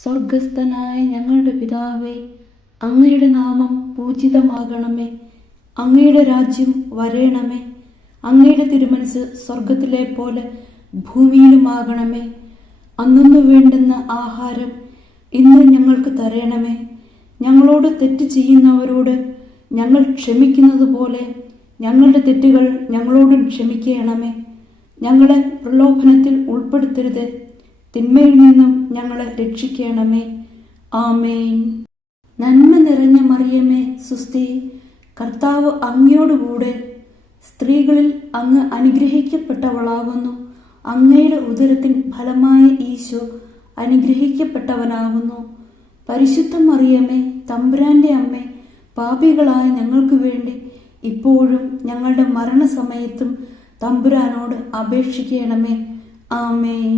സ്വർഗസ്ഥനായ ഞങ്ങളുടെ പിതാവേ, അങ്ങയുടെ നാമം പൂജിതമാകണമേ. അങ്ങയുടെ രാജ്യം വരേണമേ. അങ്ങയുടെ തിരുമനസ് സ്വർഗത്തിലെ പോലെ ഭൂമിയിലുമാകണമേ. അന്നു വേണ്ടുന്ന ആഹാരം ഇന്ന് ഞങ്ങൾക്ക് തരണമേ. ഞങ്ങളോട് തെറ്റ് ചെയ്യുന്നവരോട് ഞങ്ങൾ ക്ഷമിക്കുന്നത് പോലെ ഞങ്ങളുടെ തെറ്റുകൾ ഞങ്ങളോടും ക്ഷമിക്കണമേ. ഞങ്ങളെ പ്രലോഭനത്തിൽ ഉൾപ്പെടുത്തരുത്, തിന്മയിൽ നിന്നും ഞങ്ങളെ രക്ഷിക്കണമേ. ആമേൻ. നന്മ നിറഞ്ഞ മറിയമേ, സുസ്തി, കർത്താവ് അങ്ങയോടുകൂടെ സ്ത്രീകളിൽ അങ്ങ് അനുഗ്രഹിക്കപ്പെട്ടവളാകുന്നു. അങ്ങയുടെ ഉദരത്തിൻ ഫലമായ ഈശോ അനുഗ്രഹിക്കപ്പെട്ടവനാകുന്നു. പരിശുദ്ധ മറിയമേ, തമ്പുരാന്റെ അമ്മേ, പാപികളായ ഞങ്ങൾക്ക് വേണ്ടി ഇപ്പോഴും ഞങ്ങളുടെ മരണസമയത്തും തമ്പുരാനോട് അപേക്ഷിക്കണമേ. ആമേൻ.